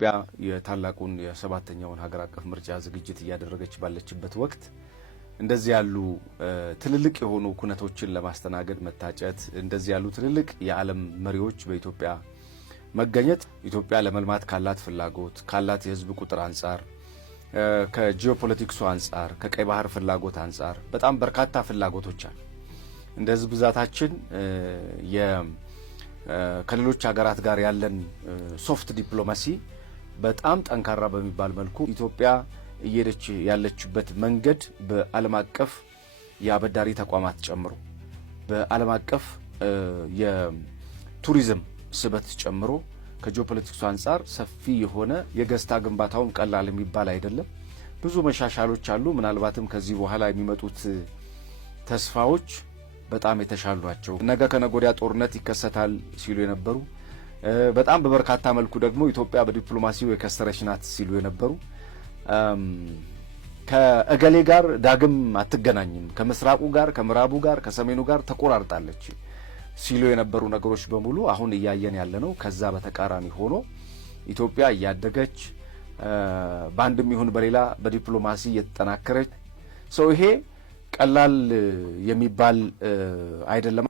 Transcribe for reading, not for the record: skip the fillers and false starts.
ኢትዮጵያ የታላቁን የሰባተኛውን ሀገር አቀፍ ምርጫ ዝግጅት እያደረገች ባለችበት ወቅት እንደዚህ ያሉ ትልልቅ የሆኑ ኩነቶችን ለማስተናገድ መታጨት እንደዚህ ያሉ ትልልቅ የዓለም መሪዎች በኢትዮጵያ መገኘት ኢትዮጵያ ለመልማት ካላት ፍላጎት ካላት የህዝብ ቁጥር አንፃር ከጂኦፖለቲክሱ አንፃር ከቀይ ባህር ፍላጎት አንፃር በጣም በርካታ ፍላጎቶች አሉ። እንደ ህዝብ ብዛታችን ከሌሎች ሀገራት ጋር ያለን ሶፍት ዲፕሎማሲ በጣም ጠንካራ በሚባል መልኩ ኢትዮጵያ እየሄደች ያለችበት መንገድ በዓለም አቀፍ የአበዳሪ ተቋማት ጨምሮ በዓለም አቀፍ የቱሪዝም ስበት ጨምሮ ከጂኦፖለቲክሱ አንፃር ሰፊ የሆነ የገጽታ ግንባታውም ቀላል የሚባል አይደለም። ብዙ መሻሻሎች አሉ። ምናልባትም ከዚህ በኋላ የሚመጡት ተስፋዎች በጣም የተሻሏቸው ነገ ከነገ ወዲያ ጦርነት ይከሰታል ሲሉ የነበሩ በጣም በበርካታ መልኩ ደግሞ ኢትዮጵያ በዲፕሎማሲው የከሰረች ናት ሲሉ የነበሩ ከእገሌ ጋር ዳግም አትገናኝም ከምስራቁ ጋር ከምዕራቡ ጋር ከሰሜኑ ጋር ተቆራርጣለች ሲሉ የነበሩ ነገሮች በሙሉ አሁን እያየን ያለነው ከዛ በተቃራኒ ሆኖ ኢትዮጵያ እያደገች በአንድም ይሁን በሌላ በዲፕሎማሲ እየተጠናከረች ይሄ ቀላል የሚባል አይደለም።